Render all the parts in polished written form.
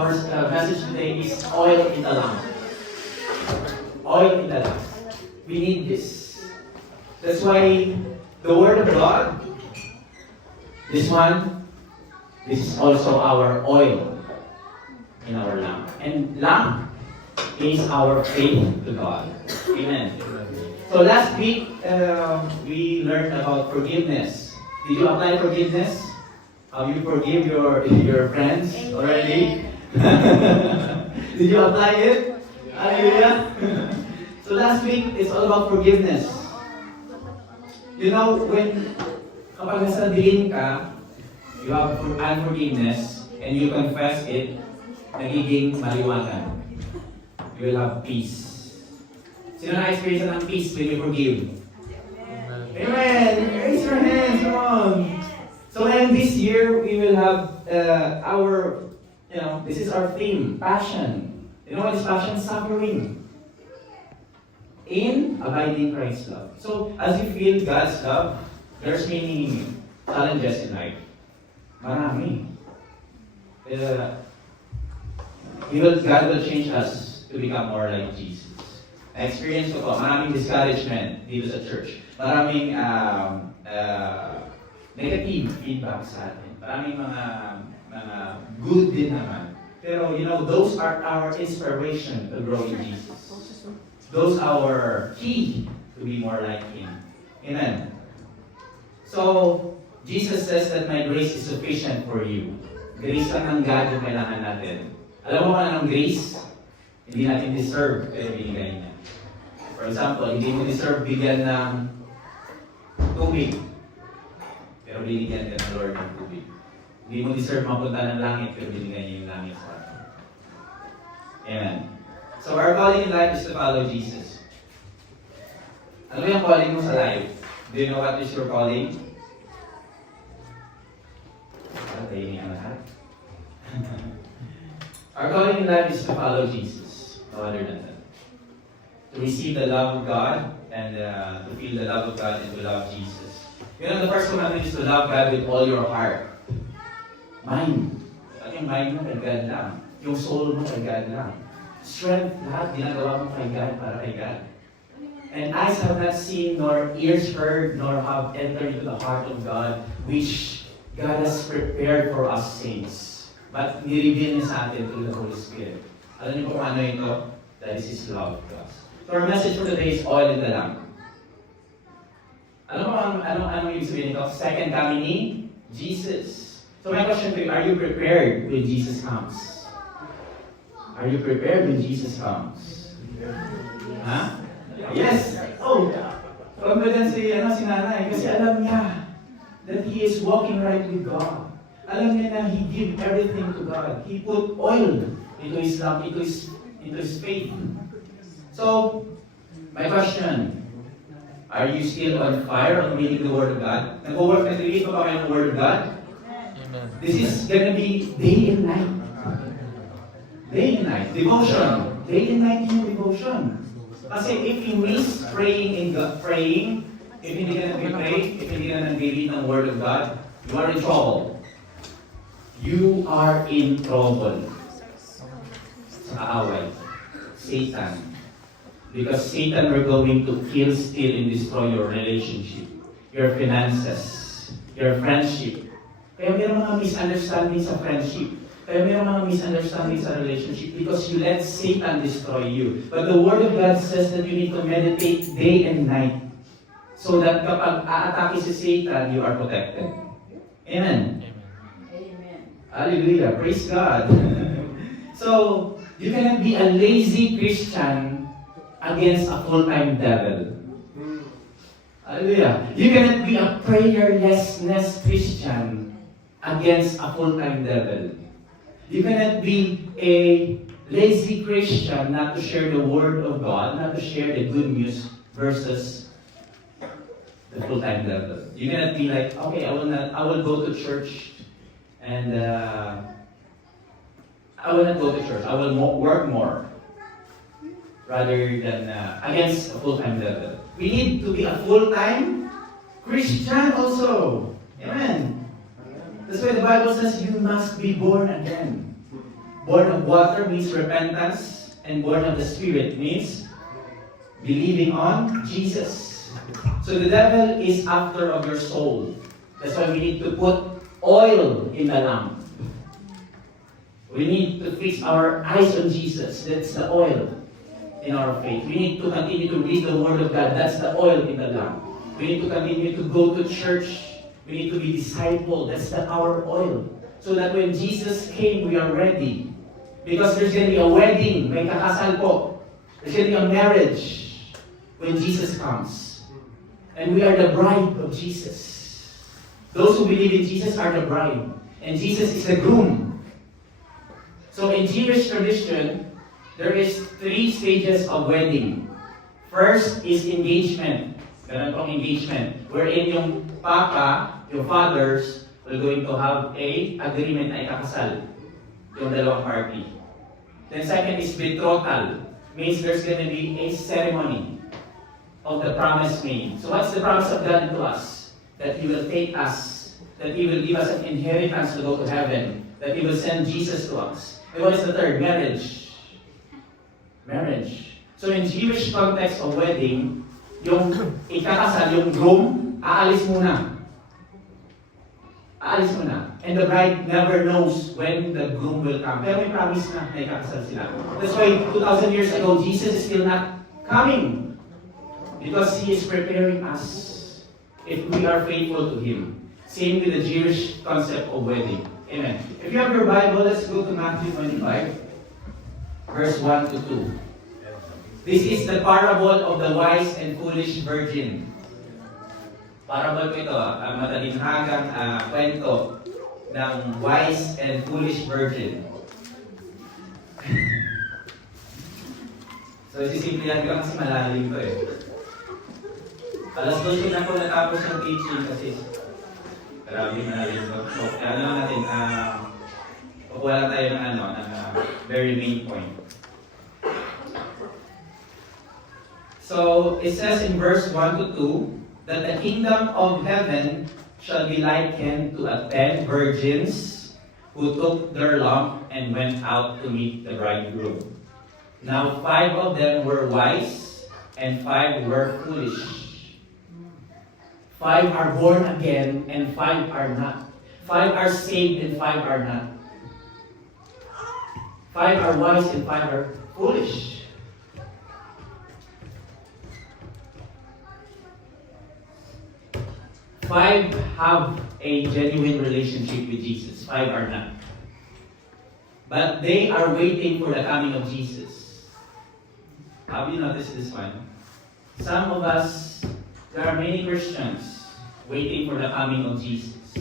Our message today is oil in the lamp. Oil in the lamp. We need this. That's why the Word of God, this is also our oil in our lamp. And lamp is our faith to God. Amen. So last week, we learned about forgiveness. Did you apply forgiveness? Have you forgive your friends already? Did you apply it? Hallelujah. So last week, it's all about forgiveness. You know, kapag nasa dilim ka, you have unforgiveness, and you confess it, nagiging maliwanag. You will have peace. Sino na-experience ng peace when you forgive? Amen! Raise your hands, come on! So and this year, we will have this is our theme, passion. You know what is passion? Suffering. In abiding Christ's love. So, as you feel God's love, there's many challenges in life. Marami. God will change us to become more like Jesus. Na-experience ko po, maraming discouragement dito sa church. Maraming negative feedback sa atin. Maraming mga good din naman. Pero, those are our inspiration to grow in Jesus. Those are our key to be more like Him. Amen. So, Jesus says that my grace is sufficient for you. Grace lang ng God yung kailangan natin. Alam mo kung anong grace? Hindi natin deserve, pero binigay niya. For example, hindi mo deserve bigyan ng tubig. Pero binigyan ka ng Lord ng tubig. Hindi mo deserve mapunta ng langit, pero binigyan niya yung langit sa atin. Amen. So our calling in life is to follow Jesus. Ano yung calling mo sa life? Do you know what is your calling? Tayo ang lahat. Our calling in life is to follow Jesus. No other than that. To receive the love of God and to feel the love of God and to love Jesus. The first commandment is to love God with all your heart. Mind. At yung mind mo kay God lang. Yung soul mo kay God lang. Strength, lahat ginagawa mo kay God para kay God. And eyes have not seen, nor ears heard, nor have entered into the heart of God, which God has prepared for us saints. But nireveal niya sa atin through the Holy Spirit. Alam niyo kung ano ito? That is His love to us. So our message for today is oil in the lamp. Alam mo anong ibig sabihin nito? Second coming ni Jesus. So my question to you, are you prepared when Jesus comes? Are you prepared when Jesus comes? Huh? Yes! Oh! Confidence si nanay kasi alam niya that he is walking right with God. Alam niya na he gave everything to God. He put oil into his lamp, into his faith. So, my question, are you still on fire on reading the Word of God? Nag-read pa ba kayo ng Word of God? Amen. This is gonna be day and night. Day and night. Devotion. Day and night yung devotion. Kasi if you miss praying, if hindi ka nag-pray, if hindi ka nag-read ng Word of God, you are in trouble. You are in trouble. Sa kaaway. Satan. Because Satan will going to kill, steal, and destroy your relationship, your finances, your friendship. Kaya mayroong mga misunderstanding sa friendship. Kaya mayroong mga misunderstanding sa relationship because you let Satan destroy you. But the Word of God says that you need to meditate day and night so that kapag aatake si Satan, you are protected. Amen. Amen. Hallelujah. Praise God. So, you cannot be a lazy Christian against a full-time devil. Hallelujah. You cannot be a prayerlessness Christian against a full-time devil. You cannot be a lazy Christian not to share the Word of God, not to share the good news versus the full-time devil. You cannot be like, okay, I will go to church and I will not go to church. I will work more. Rather than against a full-time devil. We need to be a full-time Christian also. Amen. That's why the Bible says you must be born again. Born of water means repentance, and born of the Spirit means believing on Jesus. So the devil is after of your soul. That's why we need to put oil in the lamp. We need to fix our eyes on Jesus. That's the oil in our faith. We need to continue to read the Word of God. That's the oil in the lamp. We need to continue to go to church. We need to be discipled. That's our oil. So that when Jesus came, we are ready. Because there's going to be a wedding. May kakasal po. There's going to be a marriage when Jesus comes. And we are the bride of Jesus. Those who believe in Jesus are the bride. And Jesus is the groom. So in Jewish tradition, there is 3 stages of wedding. First is engagement. Ganun pong engagement. Wherein yung papa, yung fathers, will going to have a agreement na ikakasal. Yung dalawang party. Then second is betrothal. Means there's going to be a ceremony of the promise made. So what's the promise of God to us? That He will take us. That He will give us an inheritance to go to heaven. That He will send Jesus to us. And what is the third? Marriage. Marriage. So in Jewish context of wedding, yung ikakasal, yung groom, aalis muna. Aalis muna. And the bride never knows when the groom will come. Pero may promise na ikakasal sila. That's why 2,000 years ago, Jesus is still not coming. Because He is preparing us if we are faithful to Him. Same with the Jewish concept of wedding. Amen. If you have your Bible, let's go to Matthew 25, verse 1 to 2. This is the parable of the wise and foolish virgin. Parable ko ito, matalinhagang kwento ng wise and foolish virgin. So, sisimplihan ko lang kasi malalim ko eh. Alas 12 na po natapos ng teaching kasi grabe malalim ko. So, ano lang natin, kukuha lang tayo ng very main point. So, it says in verse 1 to 2 that the kingdom of heaven shall be likened to 10 virgins who took their lamp and went out to meet the bridegroom. Now 5 of them were wise and 5 were foolish. 5 are born again and 5 are not. 5 are saved and 5 are not. 5 are wise and 5 are foolish. 5 have a genuine relationship with Jesus. 5 are not. But they are waiting for the coming of Jesus. Have you noticed this one? Some of us, there are many Christians waiting for the coming of Jesus.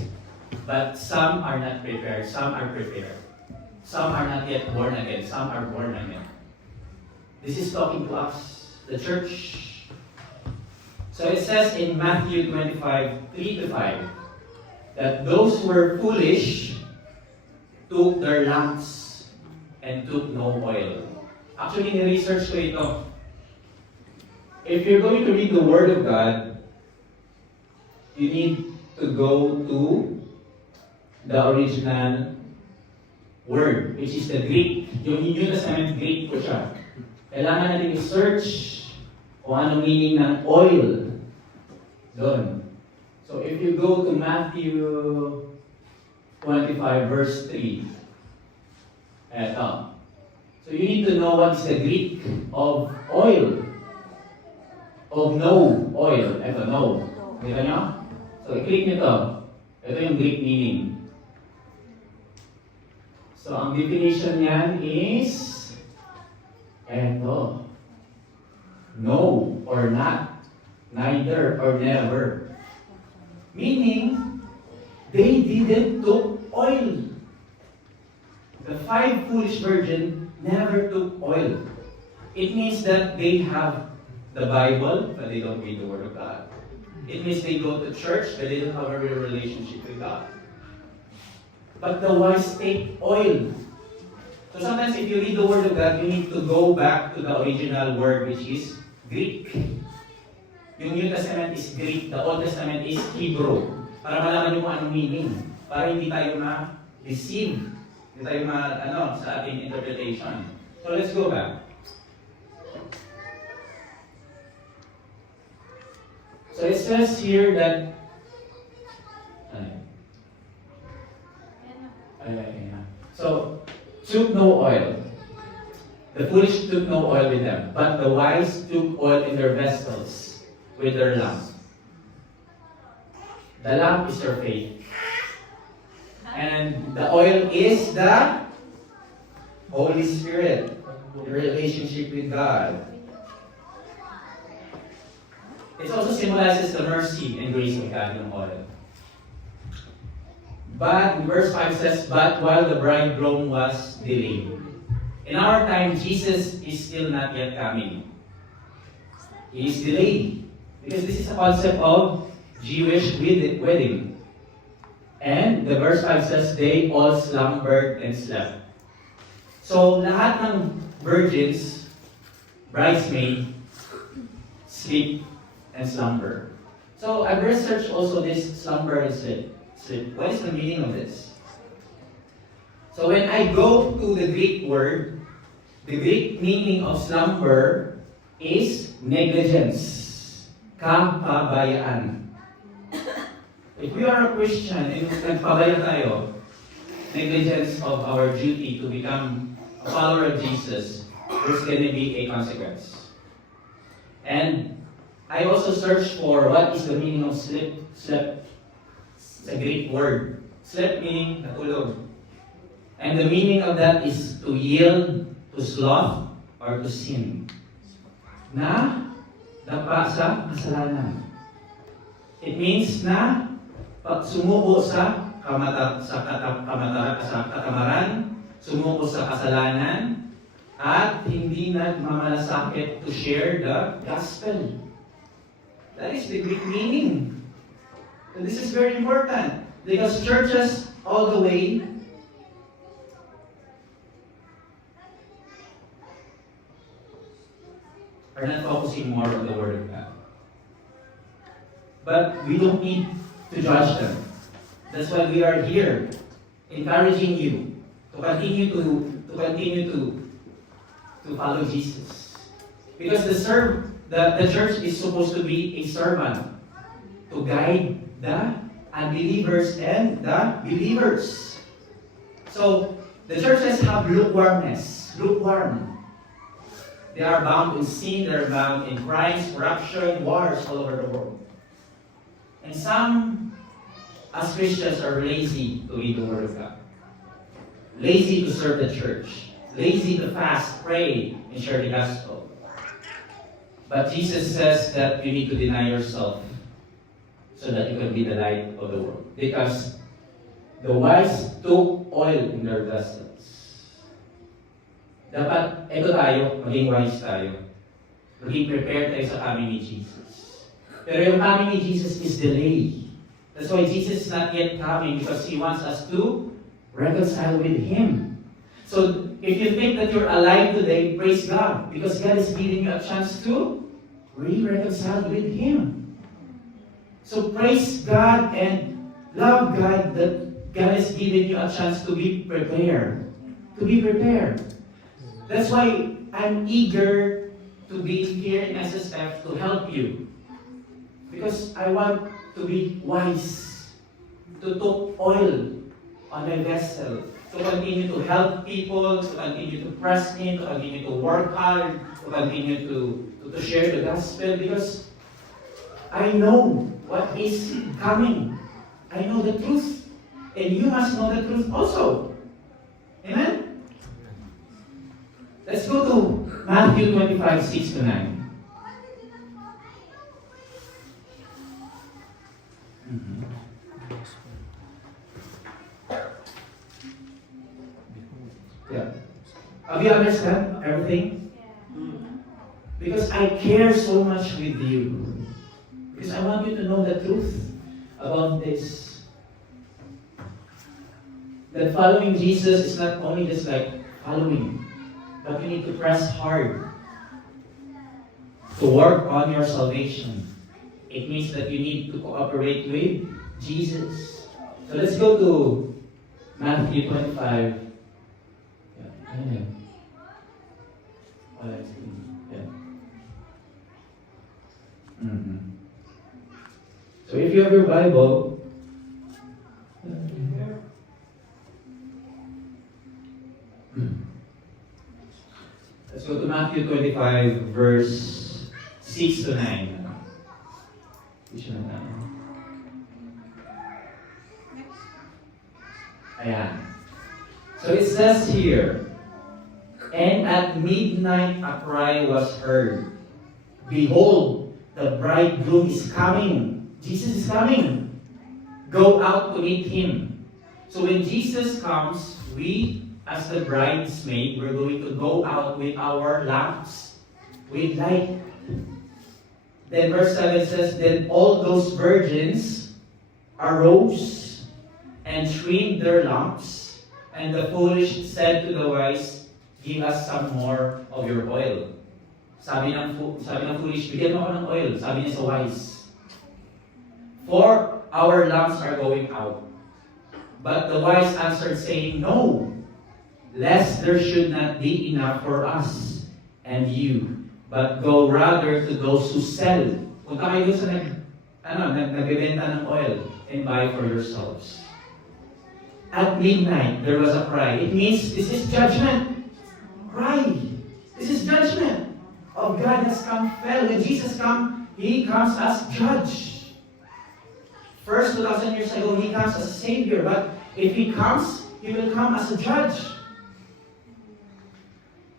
But some are not prepared. Some are prepared. Some are not yet born again. Some are born again. This is talking to us, the church. So it says in Matthew 25, 3 to 5, that those who were foolish took their lamps and took no oil. Actually, ni-research ko ito. If you're going to read the Word of God, you need to go to the original word, which is the Greek. Yung New Testament Greek ko siya. Kailangan natin i-search kung anong meaning ng oil doon. So if you go to Matthew 25 verse 3, eto. So you need to know what is the Greek of oil. Of no oil. Eto, no. Kita nyo? So i-click nyo to. Ito yung Greek meaning. So ang definition niyan is eto. No or not. Neither or never. Meaning, they didn't took oil. The 5 foolish virgins never took oil. It means that they have the Bible, but they don't read the Word of God. It means they go to church, but they don't have a real relationship with God. But the wise take oil. So sometimes if you read the Word of God, you need to go back to the original word, which is Greek. Yung New Testament is Greek, the Old Testament is Hebrew. Para malaman nyo kung anong meaning. Para hindi tayo ma-deceive. Hindi tayo sa ating interpretation. So let's go back. So it says here that so took no oil. The foolish took no oil with them, but the wise took oil in their vessels with their lamp. The lamp is your faith. And the oil is the Holy Spirit, your relationship with God. It also symbolizes the mercy and grace of God in oil. But verse 5 says, but while the bridegroom was delayed. In our time, Jesus is still not yet coming. He is delayed. Because this is a concept of Jewish wedding. And the verse 5 says, they all slumbered and slept. So, lahat ng virgins, bridesmaid, sleep and slumber. So, I've researched also this slumber and sleep. What is the meaning of this? So, when I go to the Greek word, the Greek meaning of slumber is negligence, kapabayaan. If we are a Christian and nagpabaya tayo, negligence of our duty to become a follower of Jesus, there's going to be a consequence. And I also searched for what is the meaning of sleep. It's a Greek word. Sleep meaning natulog. And the meaning of that is to yield to sloth or to sin. Na dapa sa kasalanan. It means na sumuko sa katamaran, sumuko sa kasalanan, at hindi nagmamalasakit to share the gospel. That is the Greek meaning. And this is very important because churches all the way are not focusing more on the Word of God. But we don't need to judge them. That's why we are here, encouraging you to continue to follow Jesus. Because the church is supposed to be a servant to guide the unbelievers and the believers. So the churches have lukewarmness, lukewarm. They are bound in sin, they are bound in crimes, corruption, wars all over the world. And some, as Christians, are lazy to read the Word of God. Lazy to serve the church. Lazy to fast, pray, and share the gospel. But Jesus says that you need to deny yourself so that you can be the light of the world. Because the wise took oil in their vessels. Dapat, eto tayo, maging wise tayo. Maging prepared tayo sa coming ni Jesus. Pero yung coming ni Jesus is delayed. That's why Jesus is not yet coming because He wants us to reconcile with Him. So, if you think that you're alive today, praise God. Because God is giving you a chance to reconcile with Him. So, praise God and love God that God is giving you a chance to be prepared. To be prepared. That's why I'm eager to be here in SSF to help you. Because I want to be wise, to put oil on my vessel, to continue to help people, to continue to press in, to continue to work hard, to continue to share the gospel, because I know what is coming. I know the truth. And you must know the truth also. Amen? Let's go to Matthew 25, 6 to 9. Yeah. Have you understand everything? Because I care so much with you. Because I want you to know the truth about this. That following Jesus is not only just like following, but you need to press hard to work on your salvation. It means that you need to cooperate with Jesus. So let's go to Matthew 25, Ano yan? Wala screen. Yan. So if you have your Bible, let's go to Matthew 25, verse 6 to 9. Ayan. So it says here, and at midnight a cry was heard. Behold, the bridegroom is coming. Jesus is coming. Go out to meet him. So when Jesus comes, we as the bridesmaid, we're going to go out with our lamps, with light. Then verse 7 says, then all those virgins arose and trimmed their lamps, and the foolish said to the wise, give us some more of your oil. Sabi ng foolish, bigyan mo ako ng oil. Sabi niya sa wise, for our lamps are going out. But the wise answered, saying, no, lest there should not be enough for us and you, but go rather to those who sell. Punta kayo sa nagbebenta ng oil and buy for yourselves. At midnight, there was a cry. It means this is judgment. Cry. This is judgment of God has come fell. When Jesus comes, He comes as judge. First, 2,000 years ago, He comes as a Savior. But if He comes, He will come as a judge.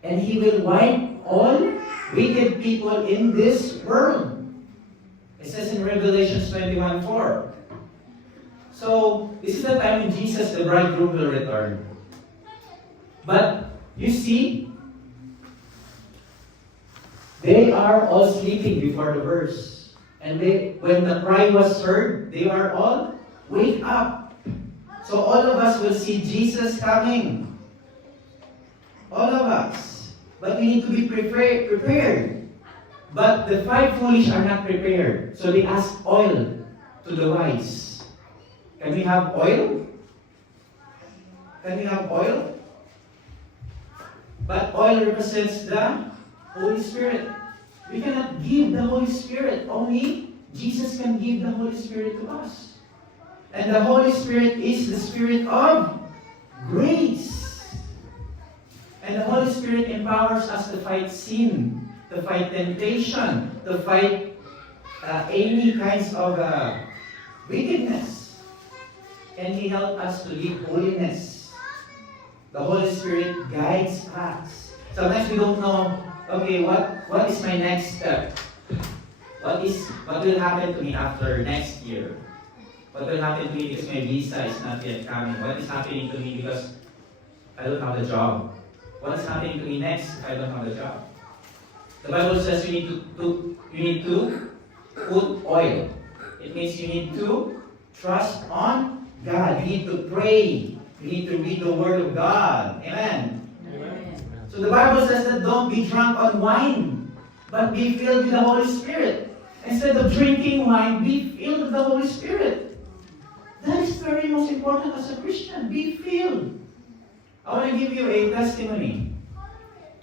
And He will wipe all wicked people in this world. It says in Revelation 21:4. So, this is the time when Jesus, the bridegroom, will return. But, you see, they are all sleeping before the verse. And when the cry was heard, they are all wake up. So all of us will see Jesus coming. All of us. But we need to be prepared. But the five foolish are not prepared. So they ask oil to the wise. Can we have oil? Can we have oil? But oil represents the Holy Spirit. We cannot give the Holy Spirit. Only Jesus can give the Holy Spirit to us. And the Holy Spirit is the Spirit of grace. And the Holy Spirit empowers us to fight sin, to fight temptation, to fight any kinds of wickedness. And He helps us to live holiness. The Holy Spirit guides us. Sometimes we don't know, okay, what is my next step? What will happen to me after next year? What will happen to me because my visa is not yet coming? What is happening to me because I don't have a job? What is happening to me next if I don't have a job? The Bible says you need to put oil. It means you need to trust on God. You need to pray. You need to read the Word of God. Amen. Amen. So the Bible says that don't be drunk on wine, but be filled with the Holy Spirit. Instead of drinking wine, be filled with the Holy Spirit. That is very most important as a Christian. Be filled. I want to give you a testimony.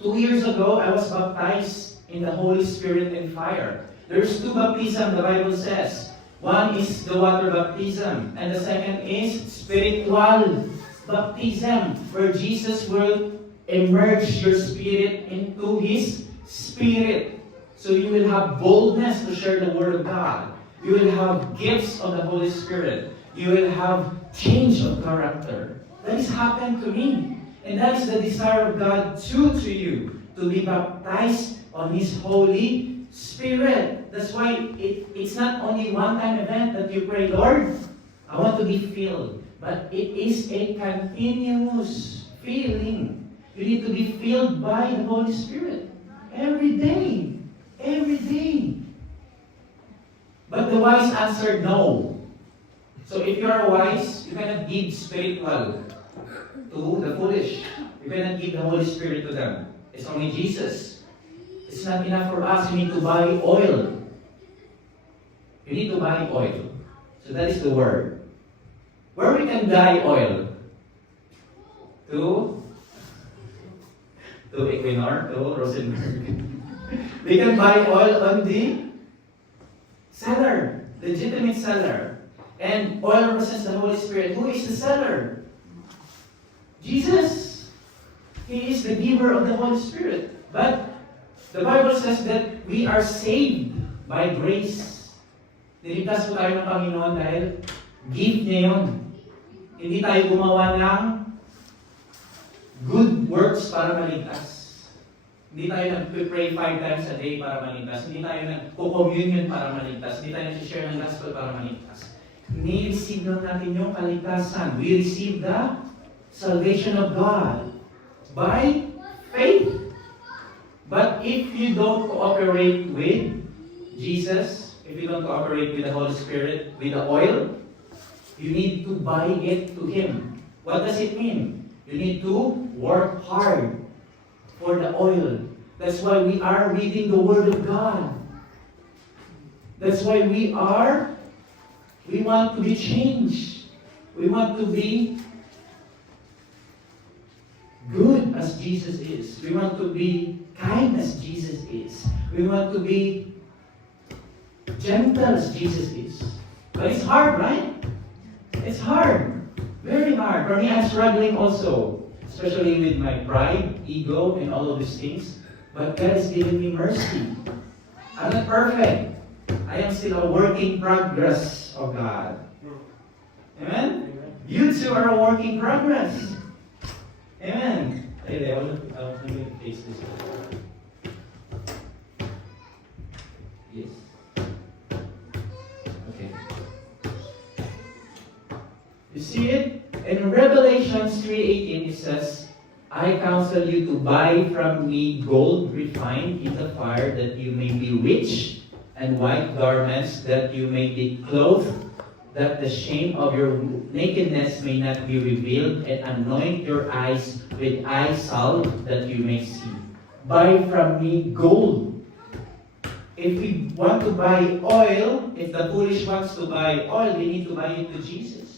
2 years ago, I was baptized in the Holy Spirit and fire. There's two baptisms, the Bible says. One is the water baptism, and the second is spiritual baptism, where Jesus will immerse your spirit into His Spirit. So you will have boldness to share the Word of God. You will have gifts of the Holy Spirit. You will have change of character. That has happened to me. And that is the desire of God too to you, to be baptized on His Holy Spirit. That's why it's not only one-time event that you pray, Lord, I want to be filled. But it is a continuous feeling. You need to be filled by the Holy Spirit. Every day. Every day. But the wise answered no. So if you are wise, you cannot give spiritual to the foolish. You cannot give the Holy Spirit to them. It's only Jesus. It's not enough for us. You need to buy oil. You need to buy oil. So that is the word. Where we can buy oil? To to Equinor, to Rosenberg. They can buy oil on the seller, legitimate seller. And oil represents the Holy Spirit. Who is the seller? Jesus. He is the giver of the Holy Spirit. But the Bible says that we are saved by grace. Niligtas po tayo ng Panginoon dahil gift niya yun. Hindi tayo gumawa ng good works para maligtas. Hindi tayo nag-pray 5 times a day para maligtas. Hindi tayo nag-communion para maligtas. Hindi tayo nag-share ng gospel para maligtas. Ni-receive lang natin yung kaligtasan. We receive the salvation of God by faith. But if you don't cooperate with Jesus, if you don't cooperate with the Holy Spirit, with the oil, you need to buy it to Him. What does it mean? You need to work hard for the oil. That's why we are reading the Word of God. That's why we want to be changed. We want to be good as Jesus is. We want to be kind as Jesus is. We want to be gentle as Jesus is. But it's hard, right? It's hard. Very hard. For me, I'm struggling also. Especially with my pride, ego, and all of these things. But God has given me mercy. I'm not perfect. I am still a work in progress of God. Amen? You too are a work in progress. Amen. Hey, I want to face this. Yes. Okay. You see it? In Revelations 3:18 it says, I counsel you to buy from me gold refined in the fire, that you may be rich, and white garments, that you may be clothed, that the shame of your nakedness may not be revealed, and anoint your eyes with eye salve, that you may see. Buy from me gold. If we want to buy oil, if the foolish wants to buy oil, we need to buy it to Jesus.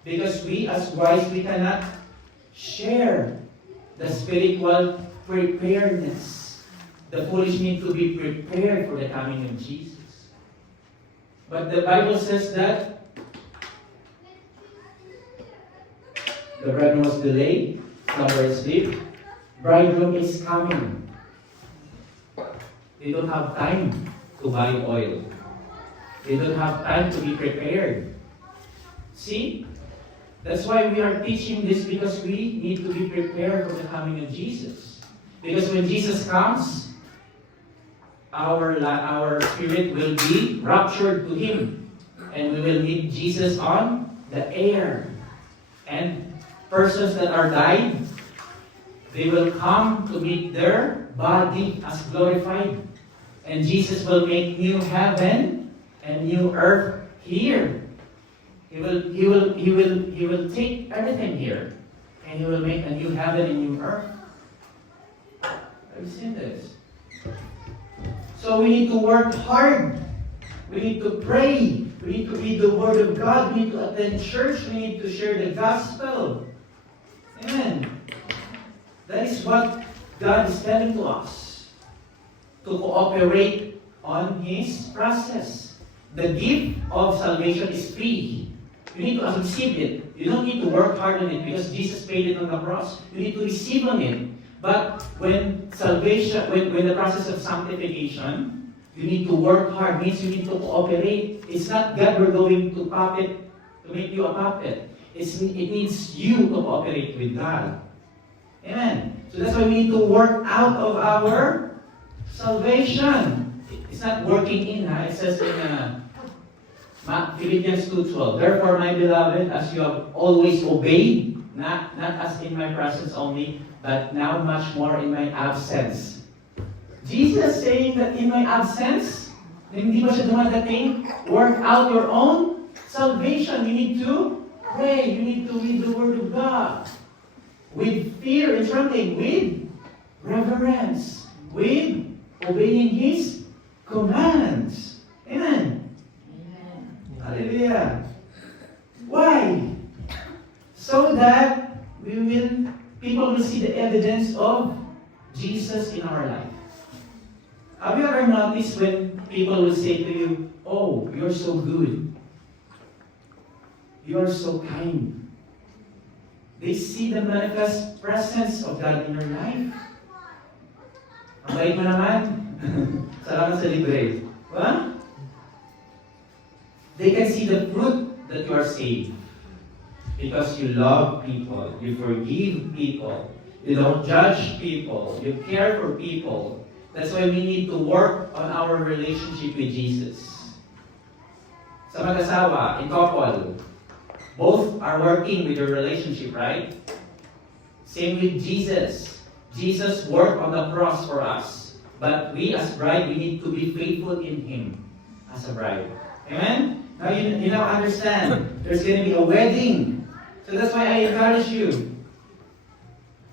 Because we as wise, we cannot share the spiritual preparedness. The foolish need to be prepared for the coming of Jesus. But the Bible says that the bridegroom was delayed, some were asleep. Bridegroom is coming. They don't have time to buy oil. They don't have time to be prepared. See? That's why we are teaching this, because we need to be prepared for the coming of Jesus. Because when Jesus comes, our spirit will be raptured to Him. And we will meet Jesus on the air. And persons that are died, they will come to meet their body as glorified. And Jesus will make new heaven and new earth here. He will take everything here, and He will make a new heaven and new earth. Have you seen this? So we need to work hard. We need to pray. We need to read the Word of God. We need to attend church. We need to share the gospel. Amen. That is what God is telling to us. To cooperate on His process. The gift of salvation is free. You need to receive it. You don't need to work hard on it, because Jesus paid it on the cross. You need to receive on it. But when salvation, when the process of sanctification, you need to work hard. Means you need to cooperate. It's not God we're going to make you a puppet. It needs you to cooperate with God. Amen. So that's why we need to work out of our salvation. It's not working in. It says in Philippians 2:12. Therefore, my beloved, as you have always obeyed, not as in my presence only, but now much more in my absence. Jesus saying that in my absence, hindi ba siya dumadating? Work out your own salvation. You need to pray. You need to read the Word of God. With fear and trembling, with reverence, with obeying His commands. Amen. Hallelujah. Why? So that people will see the evidence of Jesus in our life. Have you ever noticed when people will say to you, "Oh, you're so good. You are so kind." They see the manifest presence of God in your life. Ang bait mo naman. Salamat sa libre. Huh? They can see the fruit that you are saved. Because you love people, you forgive people, you don't judge people, you care for people. That's why we need to work on our relationship with Jesus. Sa mag-asawa, in couple, both are working with your relationship, right? Same with Jesus. Jesus worked on the cross for us. But we as bride, we need to be faithful in Him as a bride. Amen? Now you now understand, there's going to be a wedding. So that's why I encourage you.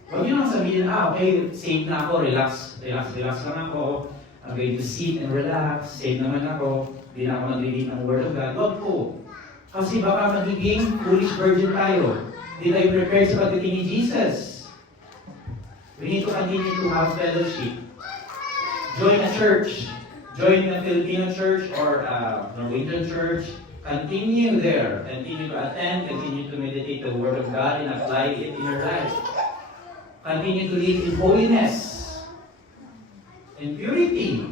Huwag nyo lang sabihin, okay, save na ako, relax lang ako. I'm going to sit and relax, save naman ako. Hindi na ako mag-read ng Word of God. Huwag po. Kasi baka magiging foolish virgin tayo. Hindi tayo prepared sa pagdating ni Jesus. We need to continue to have fellowship. Join a church. Join a Filipino church or a Norwegian church. Continue there. Continue to attend. Continue to meditate the Word of God and apply it in your life. Continue to live in holiness and purity.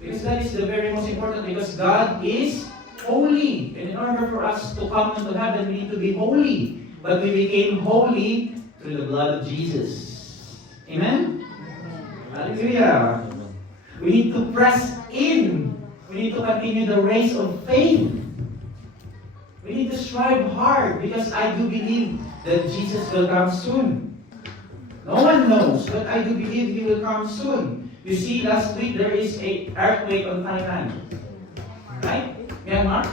Because that is the very most important. Because God is holy. And in order for us to come into heaven, we need to be holy. But we became holy through the blood of Jesus. Amen? Hallelujah. We need to press in. We need to continue the race of faith. We need to strive hard because I do believe that Jesus will come soon. No one knows, but I do believe He will come soon. You see, last week there is an earthquake on Thailand. Right? Myanmar?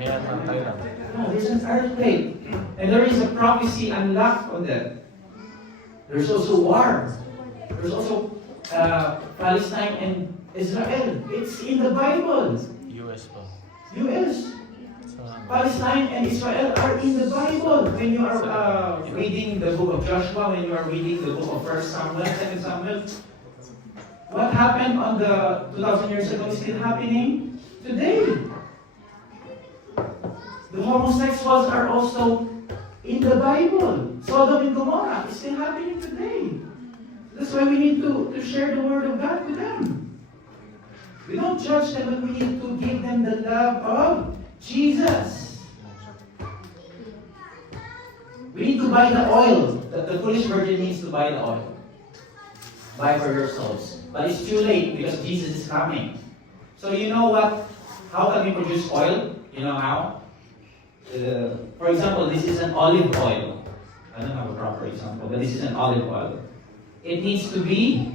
Myanmar, Thailand. No, there's an earthquake. And there is a prophecy unlocked on that. There's also war. There's also Palestine and Israel. It's in the Bible. US pa. US. Palestine and Israel are in the Bible. When you are reading the book of Joshua, when you are reading the book of 1 Samuel, 2 Samuel, what happened on the 2,000 years ago is still happening today. The homosexuals are also in the Bible. Sodom and Gomorrah is still happening today. That's why we need to share the Word of God with them. We don't judge them, but we need to give them the love of Jesus. We need to buy the oil that the foolish virgin needs to buy the oil. Buy for your souls. But it's too late because Jesus is coming. So you know what? How can we produce oil? You know how? For example, this is an olive oil. I don't have a proper example, but this is an olive oil. It needs to be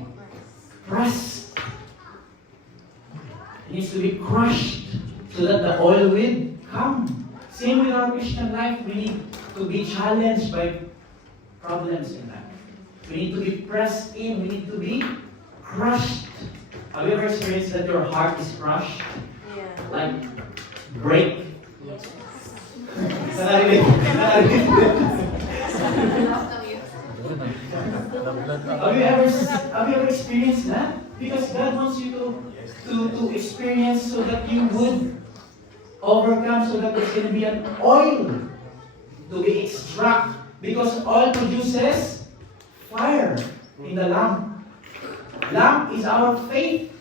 pressed. It needs to be crushed so that the oil will come. Same with our Christian life. We need to be challenged by problems in life. We need to be pressed in. We need to be crushed. Have you ever experienced that your heart is crushed? Yeah. Like break? Have you ever experienced that? Because God wants you to experience so that you would overcome, so that there's going to be an oil to be extracted. Because oil produces fire in the lamp. Lamp is our faith.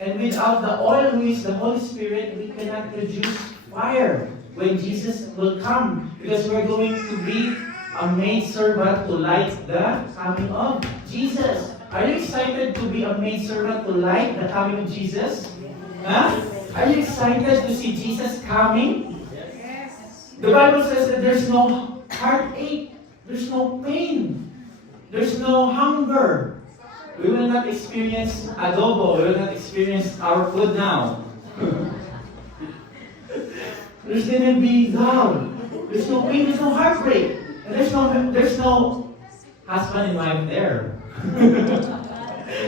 And without the oil, who is the Holy Spirit, we cannot produce fire when Jesus will come. Because we're going to be a maidservant to light the coming of Jesus. Are you excited to be a maidservant to light the coming of Jesus? Huh? Are you excited to see Jesus coming? Yes. The Bible says that there's no heartache, there's no pain, there's no hunger. We will not experience adobo, we will not experience our food now. There's going to be love. There's no pain, there's no heartbreak. And there's no husband and wife there.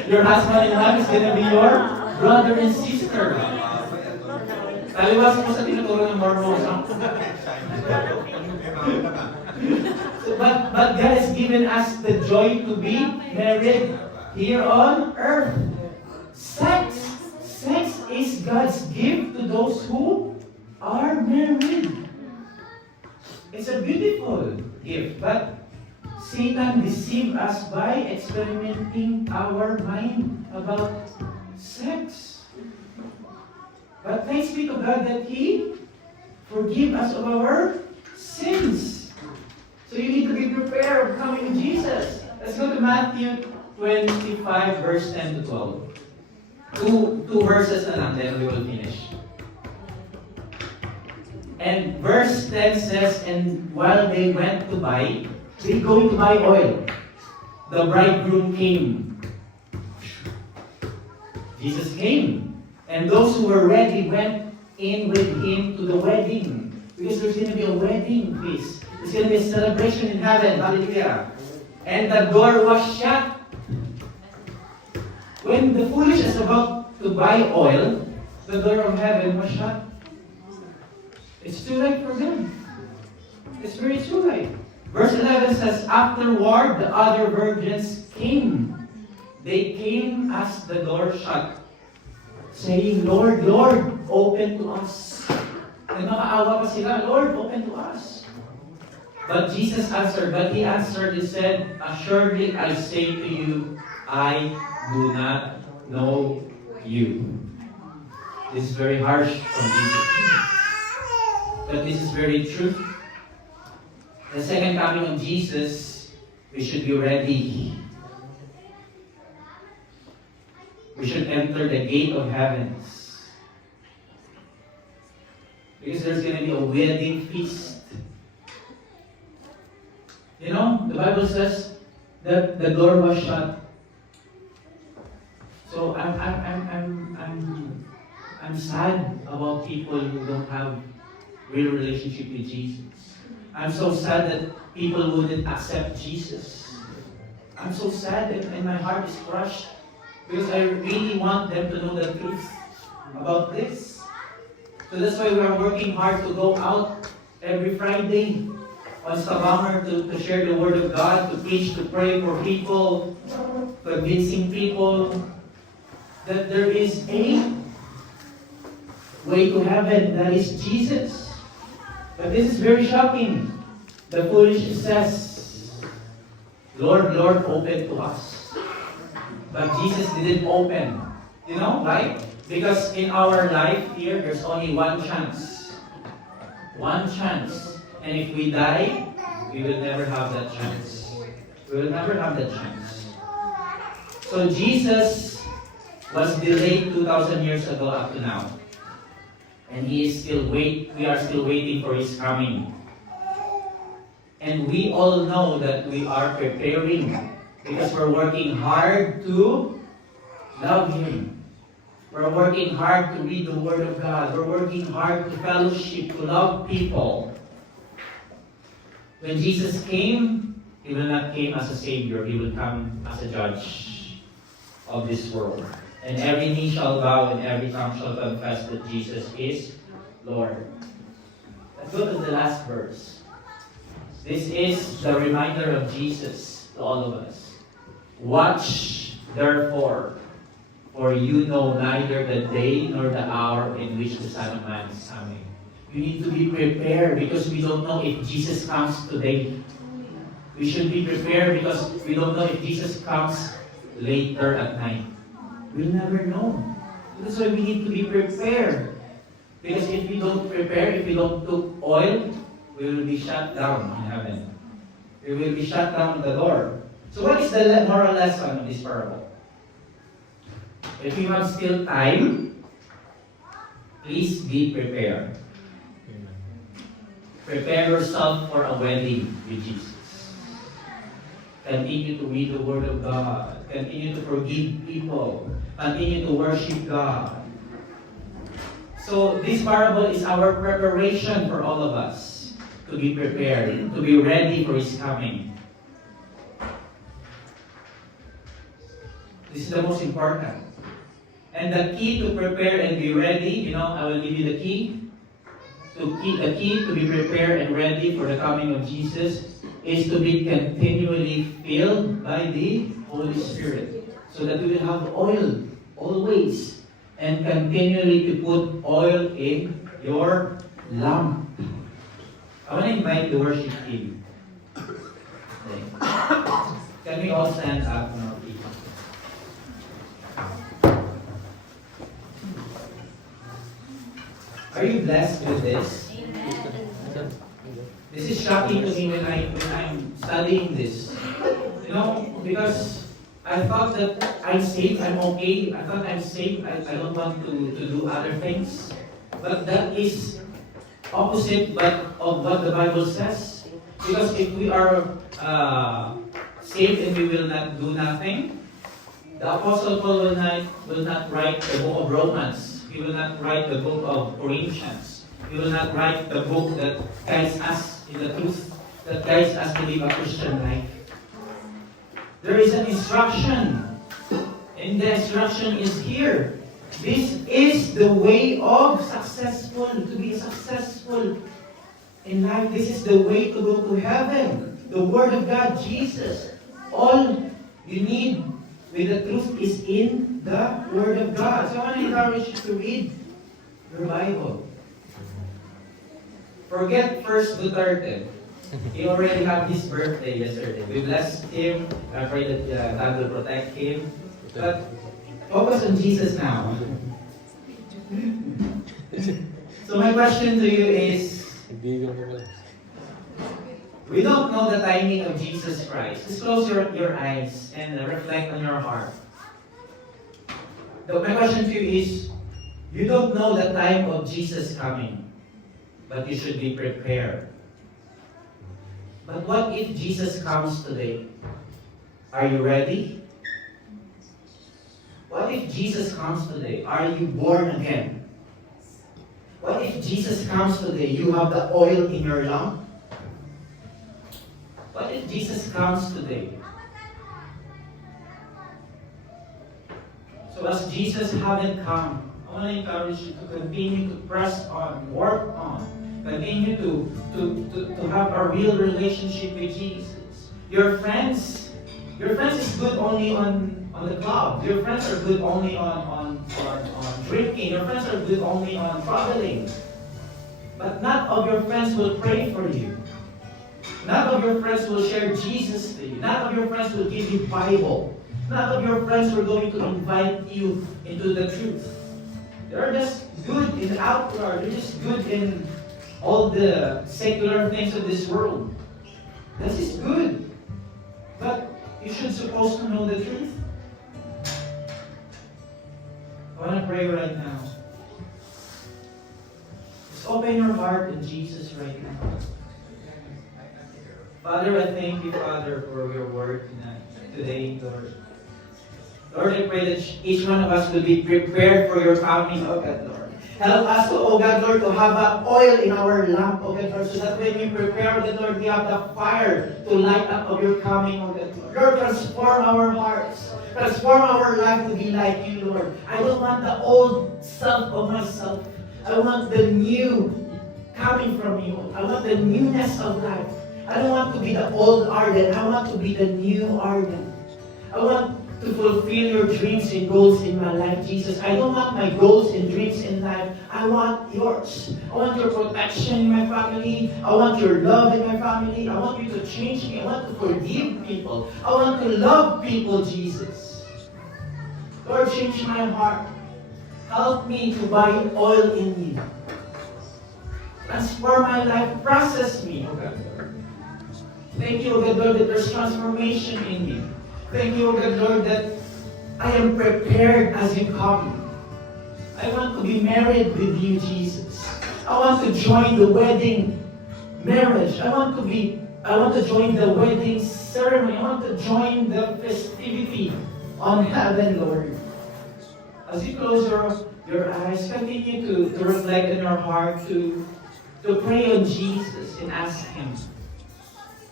Your husband and wife is going to be your brother and sister. Taliwas mo sa tinuturo ng Mormon. But God has given us the joy to be married. here on earth. Sex. Sex is God's gift to those who are married. It's a beautiful gift, but Satan deceived us by experimenting our mind about sex. But thanks be to God that He forgive us of our sins. So you need to be prepared of coming to Jesus. Let's go to Matthew 25, verse 10 to 12. Two verses na lang, then we will finish. And verse 10 says, and while they went to buy, they going to buy oil. The bridegroom came. Jesus came. And those who were ready went in with him to the wedding. Because there's going to be a wedding feast. There's going to be a celebration in heaven. Hallelujah. And the door was shut. When the foolish is about to buy oil, the door of heaven was shut. It's too late for them. It's very too late. Verse 11 says, afterward the other virgins came. They came as the door shut, saying, Lord, Lord, open to us. And nakaawa pa sila, Lord, open to us. But Jesus answered, he said, assuredly I say to you, I do not know you. This is very harsh from Jesus. But this is very true. The second coming of Jesus, we should be ready. We should enter the gate of heavens. Because there's going to be a wedding feast. You know, the Bible says that the door was shut. So I'm sad about people who don't have real relationship with Jesus. I'm so sad that people wouldn't accept Jesus. I'm so sad and my heart is crushed because I really want them to know the truth about this. So that's why we are working hard to go out every Friday on Sabamer to share the Word of God, to preach, to pray for people, convincing people that there is a way to heaven, that is Jesus. But this is very shocking. The foolish says, Lord, Lord, open to us. But Jesus didn't open. You know why? Because in our life here, there's only one chance. One chance. And if we die, we will never have that chance. We will never have that chance. So Jesus was delayed 2,000 years ago up to now. And we are still waiting for His coming. And we all know that we are preparing because we're working hard to love Him. We're working hard to read the Word of God. We're working hard to fellowship, to love people. When Jesus came, He will not come as a Savior. He will come as a judge of this world. And every knee shall bow and every tongue shall confess that Jesus is Lord. Let's go to the last verse. This is the reminder of Jesus to all of us. Watch, therefore, for you know neither the day nor the hour in which the Son of Man is coming. You need to be prepared because we don't know if Jesus comes today. We should be prepared because we don't know if Jesus comes later at night. We'll never know. That's why we need to be prepared. Because if we don't prepare, if we don't took oil, we will be shut down in heaven. We will be shut down the door. So what is the moral lesson of this parable? If you have still time, please be prepared. Prepare yourself for a wedding with Jesus. Continue to read the Word of God. Continue to forgive people. Continue to worship God. So this parable is our preparation for all of us to be prepared, to be ready for His coming. This is the most important. And the key to prepare and be ready, I will give you the key. The key to be prepared and ready for the coming of Jesus is to be continually filled by the Holy Spirit. so that you will have oil always and continually to put oil in your lamp. I want to invite the worship team. Okay. Can we all stand up on our feet? Are you blessed with this? This is shocking to me when I'm studying this. You know, because I thought that I'm safe, I'm okay. I thought I'm safe, I don't want to do other things. But that is opposite of what the Bible says. Because if we are saved and we will not do nothing, the Apostle Paul will not write the book of Romans. He will not write the book of Corinthians. He will not write the book that guides us in the truth, that guides us to live a Christian life. There is an instruction, and the instruction is here. This is the way of to be successful in life. This is the way to go to heaven. The Word of God, Jesus. All you need with the truth is in the Word of God. So I want to encourage you to read your Bible. Forget First Duterte. He already had his birthday yesterday. We blessed him. I pray that God will protect him. But focus on Jesus now. So my question to you is, we don't know the timing of Jesus Christ. Just close your eyes and reflect on your heart. My question to you is, you don't know the time of Jesus coming, but you should be prepared. But what if Jesus comes today? Are you ready? What if Jesus comes today? Are you born again? What if Jesus comes today? You have the oil in your lamp? What if Jesus comes today? So as Jesus haven't come, I want to encourage you to continue to press on, work on, continue to have a real relationship with Jesus. Your friends is good only on the club. Your friends are good only on drinking. Your friends are good only on traveling. But none of your friends will pray for you. None of your friends will share Jesus to you. None of your friends will give you Bible. None of your friends are going to invite you into the truth. They're just good in the outward. They're just good in all the secular things of this world. This is good. But you should supposed to know the truth. I want to pray right now. Just open your heart in Jesus right now. Father, I thank you, Father, for your word today, Lord. Lord, I pray that each one of us will be prepared for your coming, oh God, Lord. Help us, oh God, Lord, to have an oil in our lamp, oh God, Lord, so that when we prepare, oh God, Lord, we have the fire to light up of your coming, oh God, Lord. Lord, transform our hearts. Transform our life to be like you, Lord. I don't want the old self of myself. I want the new coming from you. I want the newness of life. I don't want to be the old Arden. I want to be the new Arden. I want to fulfill your dreams and goals in my life, Jesus. I don't want my goals and dreams in life. I want yours. I want your protection in my family. I want your love in my family. I want you to change me. I want to forgive people. I want to love people, Jesus. Lord, change my heart. Help me to buy oil in you. Transform my life. Process me, oh God, Lord. Thank you, oh God, Lord, that there's transformation in me. Thank you, O God, Lord, that I am prepared as you come. I want to be married with you, Jesus. I want to join the wedding marriage. I want to join the wedding ceremony. I want to join the festivity on heaven, Lord. As you close your eyes, continue to reflect in your heart, to pray on Jesus and ask Him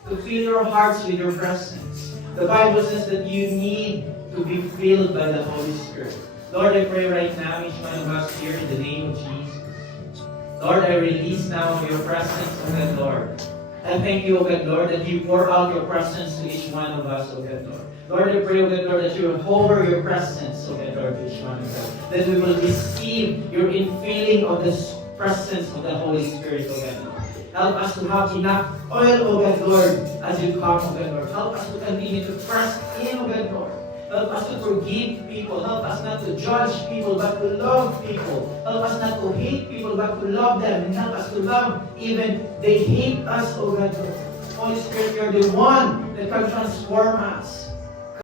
to fill your hearts with your presence. The Bible says that you need to be filled by the Holy Spirit. Lord, I pray right now, each one of us here in the name of Jesus. Lord, I release now your presence, oh God, Lord. I thank you, O God, Lord, that you pour out your presence to each one of us, O God, Lord. Lord, I pray, O God, Lord, that you will hover your presence, O God, Lord, to each one of us. That we will receive your infilling of the presence of the Holy Spirit, O God, Lord. Help us to have enough oil, O God, Lord, as you come, O God, Lord. Help us to continue to press in, O God, Lord. Help us to forgive people. Help us not to judge people, but to love people. Help us not to hate people, but to love them. And help us to love even they hate us, O God, Lord. Holy Spirit, you're the one that can transform us.